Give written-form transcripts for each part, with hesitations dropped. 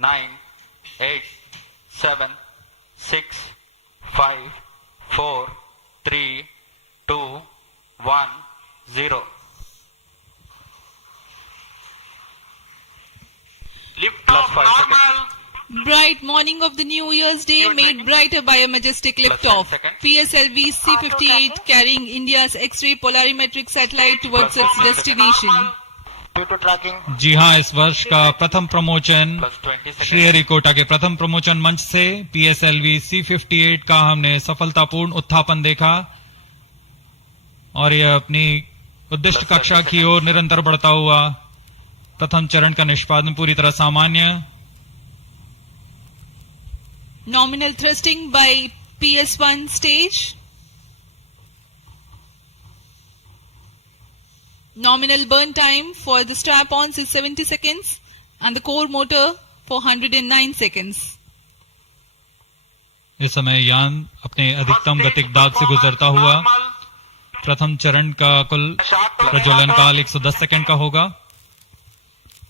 9, 8, 7, 6, 5, 4, 3, 2, 1, 0. Lift off normal. Bright morning of the New Year's Day made brighter by a majestic liftoff. PSLV C-58 carrying India's X-ray polarimetric satellite towards its destination. जी हाँ, इस वर्ष का प्रथम प्रमोचन श्रीहरिकोटा के प्रथम प्रमोचन मंच से PSLV C-58 का हमने सफलतापूर्ण उत्थापन देखा और यह अपनी उद्दिष्ट कक्षा की ओर निरंतर बढ़ता हुआ। प्रथम चरण का निष्पादन पूरी तरह सामान्य। Nominal thrusting by PS1 stage. Nominal burn time for the strap-ons is 70 seconds and the core motor for 109 seconds. इस समय यान अपने अधिकतम गतिक दाब से गुजरता हुआ। प्रथम चरण का कुल प्रज्वलन काल 110 सेकंड का होगा।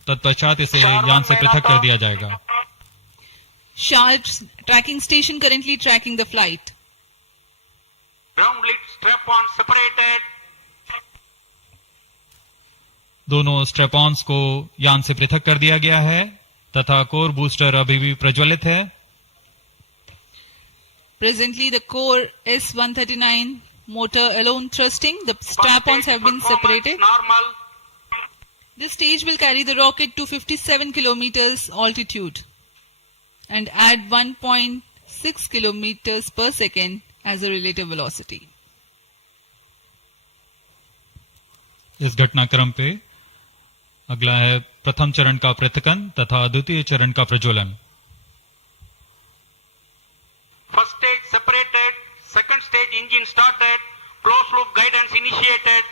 तत्पश्चात इसे यान से पृथक कर दिया जाएगा। Sharp tracking station currently tracking the flight. Ground lid strap-on separated. दोनों स्ट्रेपॉन्स को यान से पृथक कर दिया गया है तथा कोर बूस्टर अभी भी प्रज्वलित है। Presently the core S139 motor alone thrusting. The strap-ons have been separated. Normal. This stage will carry the rocket to 57 kilometers altitude and add 1.6 kilometers per second as a relative velocity. इस घटनाक्रम पे अगला है प्रथम चरण का पृथकन तथा द्वितीय चरण का प्रज्वलन। First stage separated. Second stage engine started. Closed loop guidance initiated.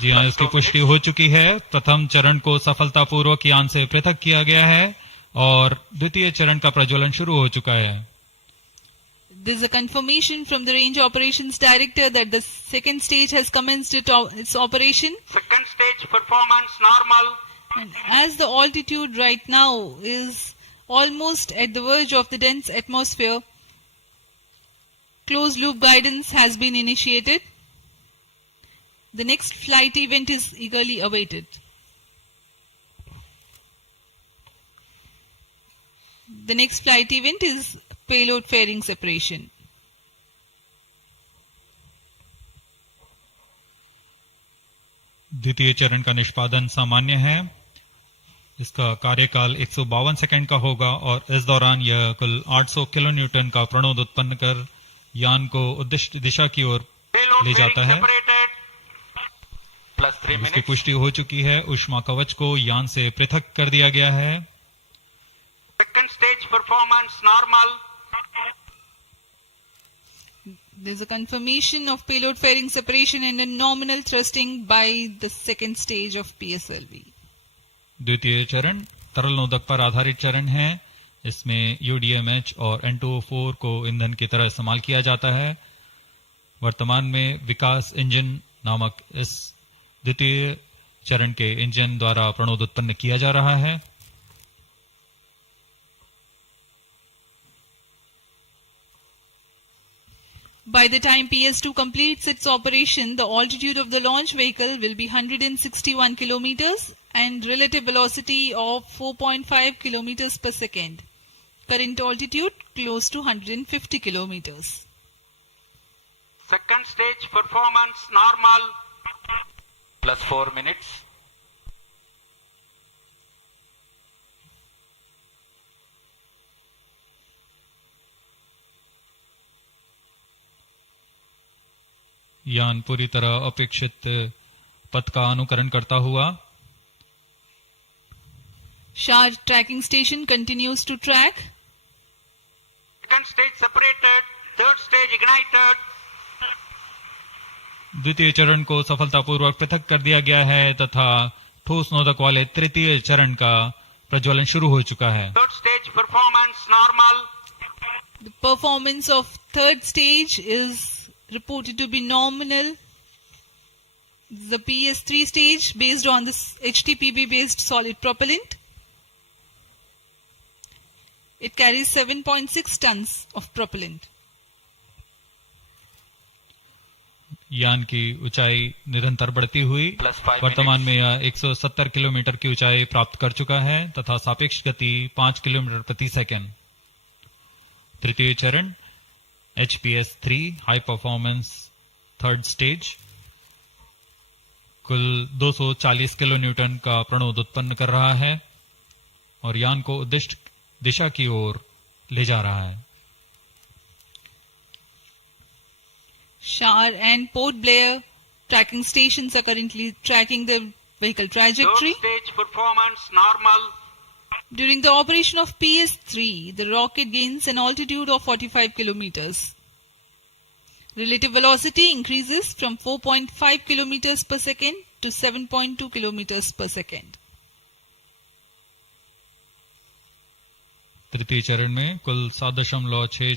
जी हाँ, इसकी पुष्टि हो चुकी है। प्रथम चरण को सफलतापूर्वक यान से पृथक किया गया है और द्वितीय चरण का प्रज्वलन शुरू हो चुका है। There is a confirmation from the Range Operations Director that the second stage has commenced its operation. Second stage performance normal. And as the altitude right now is almost at the verge of the dense atmosphere, closed loop guidance has been initiated. The next flight event is eagerly awaited. The next flight event is payload fairing separation. द्वितीय चरण का निष्पादन सामान्य है। इसका कार्यकाल 152 second का होगा और इस दौरान यह कुल 800 किलो न्यूटन का प्रणोद उत्पन्न कर यान को उद्दिष्ट दिशा की ओर ले जाता है। इसकी पुष्टि हो चुकी है। ऊष्मा कवच को यान से पृथक कर दिया गया है। Second stage performance normal. There is a confirmation of payload fairing separation and a nominal thrusting by the second stage of PSLV. द्वितीय चरण तरल नोदक पर आधारित चरण है। इसमें UDMH और N2O4 को ईंधन की तरह इस्तेमाल किया जाता है। वर्तमान में विकास इंजन नामक इस द्वितीय चरण के इंजन द्वारा प्रणोद उत्पन्न किया जा रहा है। By the time PS2 completes its operation, the altitude of the launch vehicle will be 161 kilometers and relative velocity of 4.5 kilometers per second. Current altitude close to 150 kilometers. Second stage performance normal. Plus 4 minutes. यान पूरी तरह अपेक्षित पथ का अनुकरण करता हुआ। Sharp tracking station continues to track. Second stage separated. Third stage ignited. द्वितीय चरण को सफलतापूर्वक पृथक कर दिया गया है तथा ठोस नोदक वाले तृतीय चरण का प्रज्वलन शुरू हो चुका है। Third stage performance normal. The performance of third stage is reported to be nominal. The PS3 stage based on this HTPB based solid propellant. It carries 7.6 tons of propellant. यान की ऊंचाई निरंतर बढ़ती हुई Plus 5 वर्तमान में minutes. यह 170 kilometre की ऊंचाई प्राप्त कर चुका है तथा सापेक्ष गति 5 किलोमीटर प्रति सेकंड। तृतीय चरण HPS 3 high performance third stage कुल 240 किलो न्यूटन का प्रणोद उत्पन्न कर रहा है और यान को उद्दिष्ट दिशा की ओर ले जा रहा है। Shar and Port Blair tracking stations are currently tracking the vehicle Third trajectory. stage performance normal. During the operation of PS3, the rocket gains an altitude of 45 kilometers. Relative velocity increases from 4.5 kilometers per second to 7.2 kilometers per second. तृतीय चरण में कुल 7.6